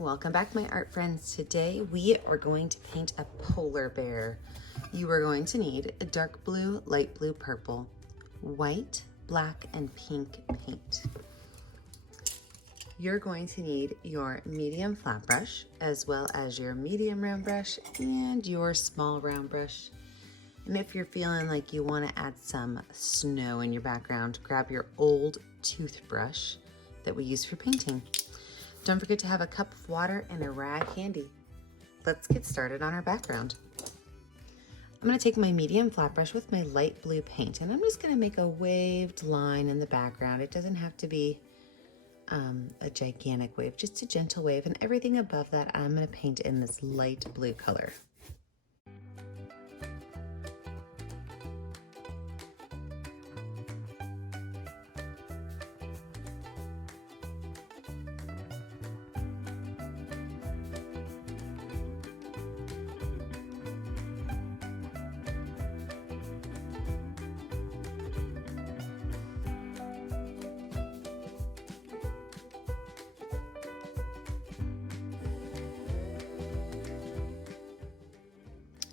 Welcome back, my art friends. Today we are going to paint a polar bear. You are going to need a dark blue, light blue, purple, white, black, and pink paint. You're going to need your medium flat brush, as well as your medium round brush and your small round brush. And if you're feeling like you want to add some snow in your background, grab your old toothbrush that we use for painting. Don't forget to have a cup of water and a rag handy. Let's get started on our background. I'm going to take my medium flat brush with my light blue paint, and I'm just going to make a waved line in the background. It doesn't have to be a gigantic wave, just a gentle wave, and everything above that I'm going to paint in this light blue color.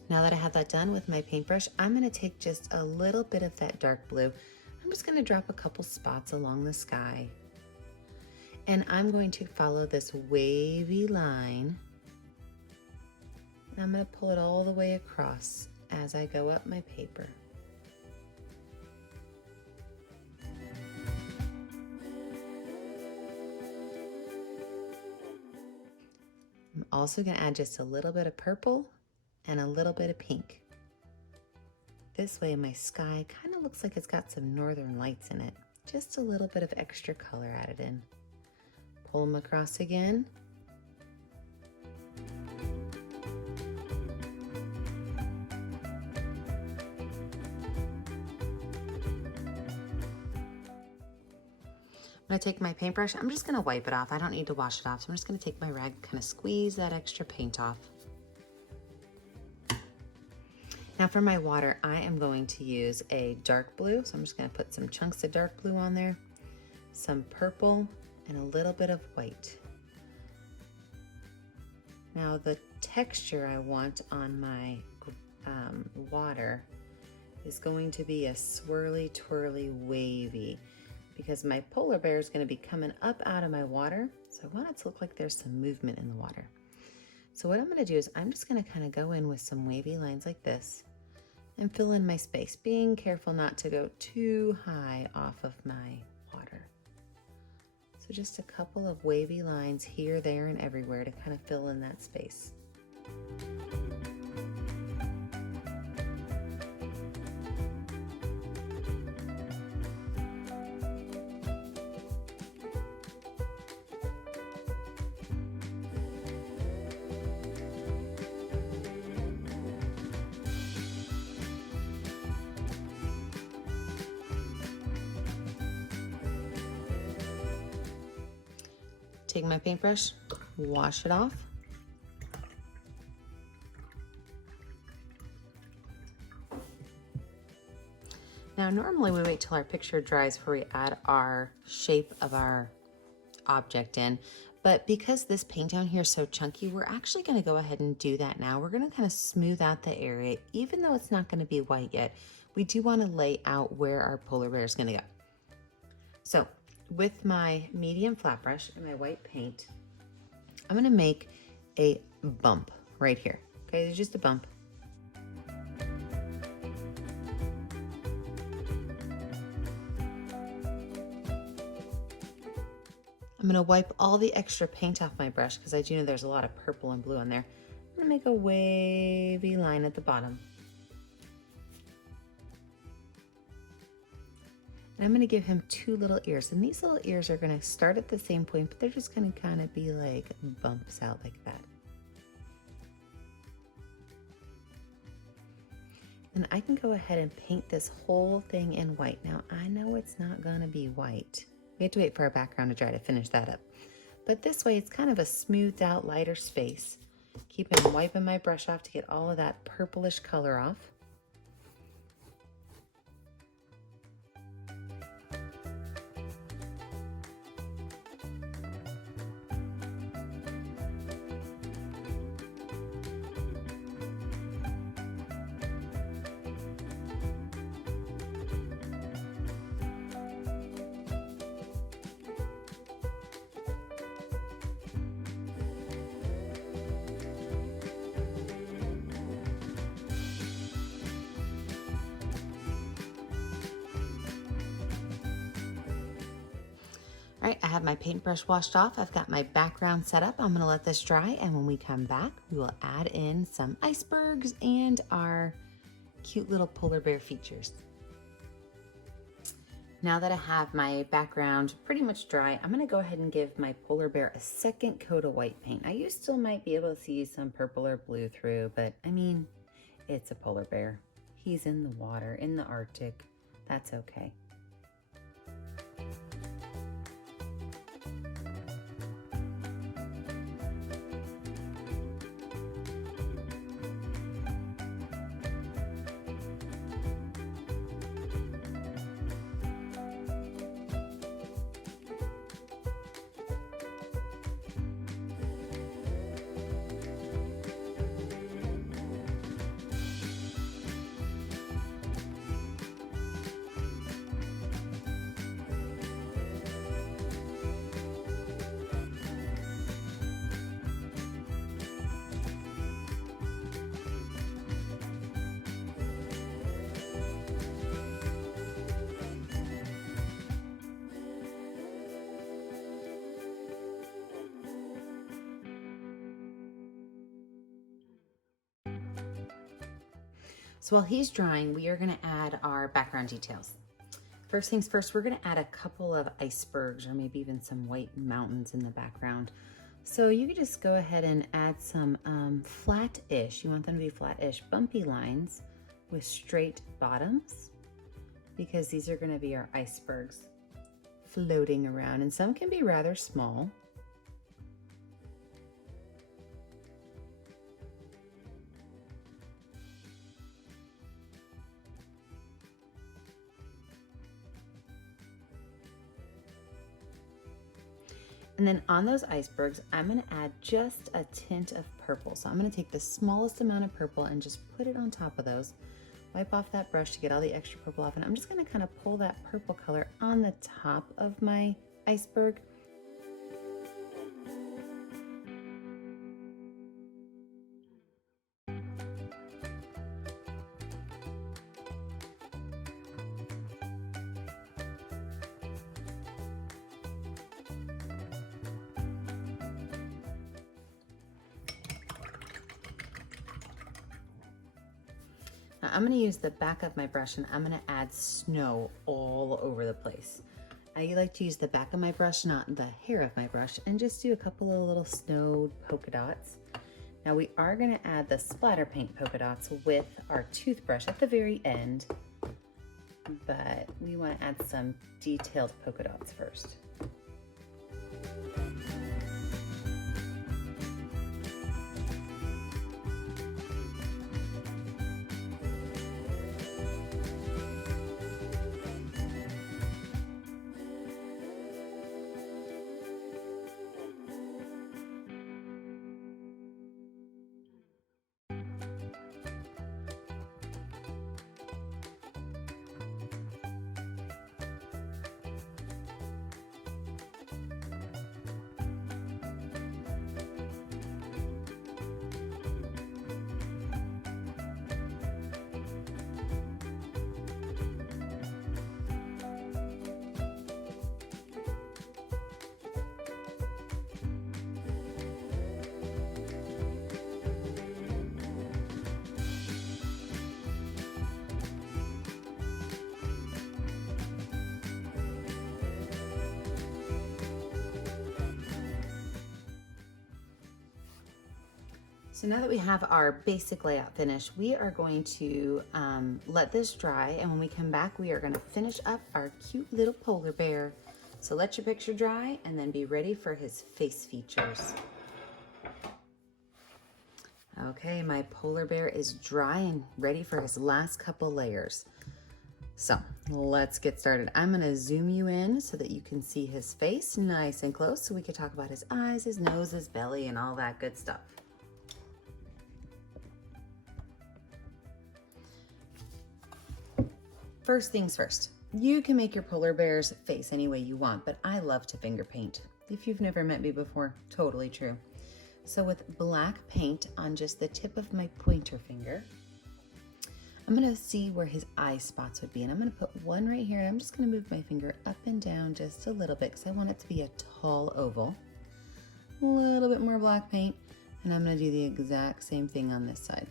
Now that I have that done with my paintbrush, I'm going to take just a little bit of that dark blue. I'm just going to drop a couple spots along the sky. And I'm going to follow this wavy line. And I'm going to pull it all the way across as I go up my paper. I'm also going to add just a little bit of purple and a little bit of pink. This way my sky kind of looks like it's got some northern lights in it. Just a little bit of extra color added in. Pull them across again. I'm going to take my paintbrush, I'm just going to wipe it off. I don't need to wash it off, so I'm just going to take my rag, kind of squeeze that extra paint off. Now for my water, I am going to use a dark blue. So I'm just going to put some chunks of dark blue on there, some purple, and a little bit of white. Now the texture I want on my water is going to be a swirly, twirly, wavy, because my polar bear is going to be coming up out of my water. So I want it to look like there's some movement in the water. So what I'm going to do is I'm just going to kind of go in with some wavy lines like this and fill in my space, being careful not to go too high off of my water. So just a couple of wavy lines here, there, and everywhere to kind of fill in that space. Take my paintbrush, wash it off. Now normally we wait till our picture dries before we add our shape of our object in, but because this paint down here is so chunky, we're actually going to go ahead and do that now. We're going to kind of smooth out the area, even though it's not going to be white yet. We do want to lay out where our polar bear is going to go. So with my medium flat brush and my white paint, I'm going to make a bump right here. Okay, there's just a bump. I'm going to wipe all the extra paint off my brush because I do know there's a lot of purple and blue on there. I'm going to make a wavy line at the bottom. And I'm going to give him two little ears. And these little ears are going to start at the same point, but they're just going to kind of be like bumps out like that. And I can go ahead and paint this whole thing in white. Now, I know it's not going to be white. We have to wait for our background to dry to finish that up. But this way, it's kind of a smoothed out, lighter space. Keep on wiping my brush off to get all of that purplish color off. All right, I have my paintbrush washed off. I've got my background set up. I'm gonna let this dry, and when we come back, we will add in some icebergs and our cute little polar bear features. Now that I have my background pretty much dry, I'm gonna go ahead and give my polar bear a second coat of white paint. Now you still might be able to see some purple or blue through, but I mean, it's a polar bear. He's in the water, in the Arctic. That's okay. So while he's drying, we are gonna add our background details. First things first, we're gonna add a couple of icebergs or maybe even some white mountains in the background. So you could just go ahead and add some flat-ish, you want them to be flat-ish, bumpy lines with straight bottoms, because these are gonna be our icebergs floating around, and some can be rather small. And then on those icebergs, I'm gonna add just a tint of purple. So I'm gonna take the smallest amount of purple and just put it on top of those. Wipe off that brush to get all the extra purple off. And I'm just gonna kind of pull that purple color on the top of my iceberg. Now I'm going to use the back of my brush and I'm going to add snow all over the place. I like to use the back of my brush, not the hair of my brush, and just do a couple of little snowed polka dots. Now we are going to add the splatter paint polka dots with our toothbrush at the very end, but we want to add some detailed polka dots first. So now that we have our basic layout finished, we are going to let this dry, and when we come back, we are going to finish up our cute little polar bear. So let your picture dry and then be ready for his face features. Okay, my polar bear is dry and ready for his last couple layers. So let's get started. I'm going to zoom you in so that you can see his face nice and close, so we can talk about his eyes, his nose, his belly, and all that good stuff. First things first, you can make your polar bear's face any way you want, but I love to finger paint. If you've never met me before, totally true. So with black paint on just the tip of my pointer finger, I'm gonna see where his eye spots would be, and I'm gonna put one right here, and I'm just gonna move my finger up and down just a little bit because I want it to be a tall oval. A little bit more black paint, and I'm gonna do the exact same thing on this side.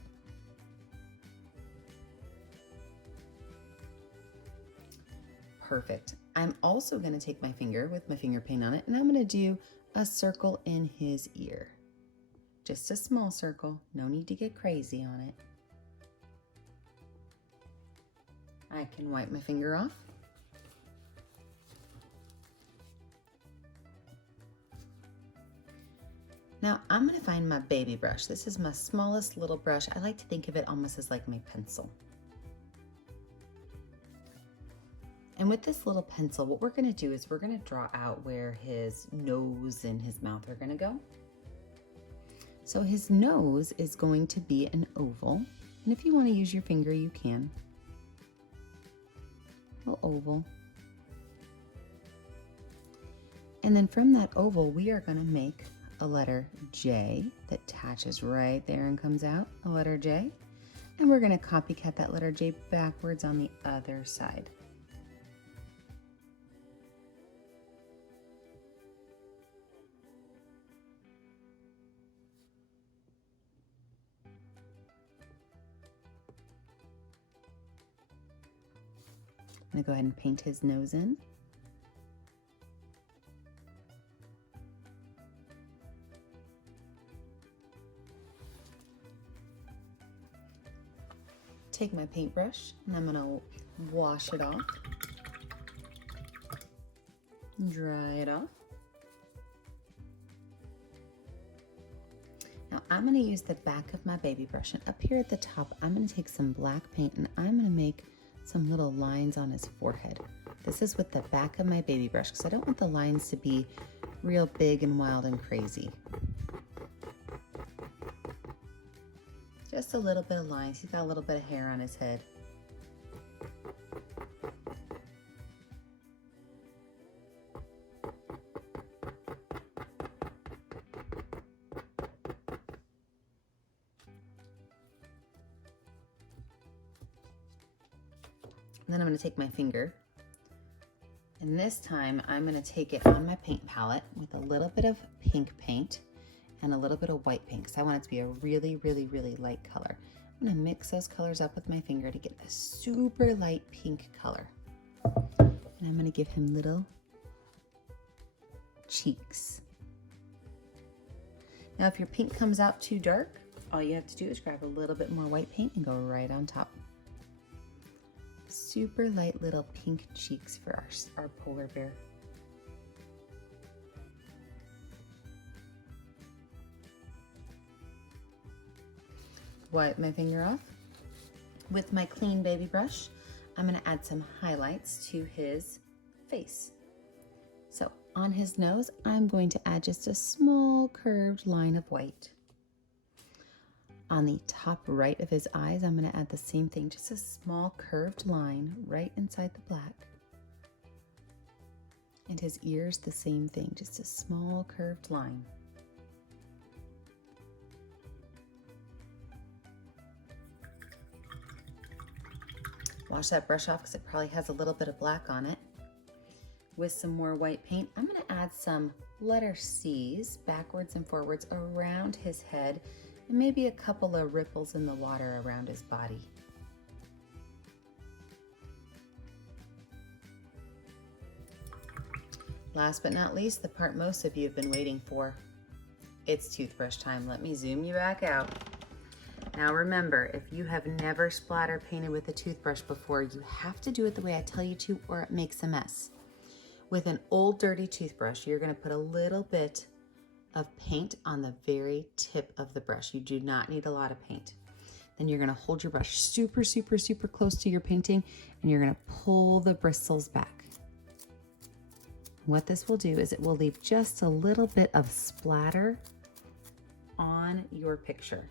Perfect. I'm also gonna take my finger with my finger paint on it, and I'm gonna do a circle in his ear. Just a small circle, no need to get crazy on it. I can wipe my finger off. Now I'm gonna find my baby brush. This is my smallest little brush. I like to think of it almost as like my pencil. And with this little pencil, what we're gonna do is we're gonna draw out where his nose and his mouth are gonna go. So his nose is going to be an oval. And if you wanna use your finger, you can. A little oval. And then from that oval, we are gonna make a letter J that attaches right there and comes out, a letter J. And we're gonna copycat that letter J backwards on the other side. I'm gonna go ahead and paint his nose in. Take my paintbrush and I'm gonna wash it off, dry it off. Now I'm gonna use the back of my baby brush, and up here at the top, I'm gonna take some black paint and I'm gonna make some little lines on his forehead. This is with the back of my baby brush because I don't want the lines to be real big and wild and crazy. Just a little bit of lines. He's got a little bit of hair on his head. And then I'm going to take my finger, and this time I'm going to take it on my paint palette with a little bit of pink paint and a little bit of white paint because I want it to be a really, really, really light color. I'm going to mix those colors up with my finger to get this super light pink color. And I'm going to give him little cheeks. Now if your pink comes out too dark, all you have to do is grab a little bit more white paint and go right on top. Super light little pink cheeks for our polar bear. Wipe my finger off. With my clean baby brush, I'm going to add some highlights to his face. So on his nose, I'm going to add just a small curved line of white. On the top right of his eyes, I'm going to add the same thing, just a small curved line right inside the black. And his ears, the same thing, just a small curved line. Wash that brush off because it probably has a little bit of black on it. With some more white paint, I'm going to add some letter C's backwards and forwards around his head, and maybe a couple of ripples in the water around his body. Last but not least, the part most of you have been waiting for. It's toothbrush time. Let me zoom you back out. Now remember, if you have never splatter painted with a toothbrush before, you have to do it the way I tell you to or it makes a mess. With an old dirty toothbrush, you're going to put a little bit of paint on the very tip of the brush. You do not need a lot of paint. Then you're going to hold your brush super, super, super close to your painting, and you're going to pull the bristles back. What this will do is it will leave just a little bit of splatter on your picture.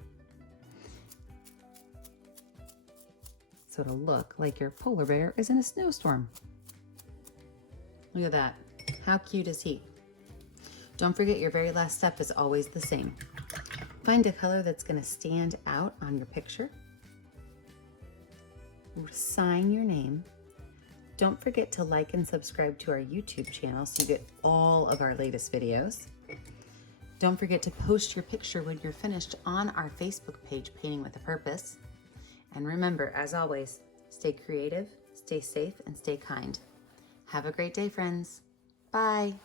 So it'll look like your polar bear is in a snowstorm. Look at that. How cute is he? Don't forget, your very last step is always the same. Find a color that's going to stand out on your picture. sign your name. Don't forget to like and subscribe to our YouTube channel so you get all of our latest videos. Don't forget to post your picture when you're finished on our Facebook page, Painting with a Purpose. And remember, as always, stay creative, stay safe, and stay kind. Have a great day, friends. Bye.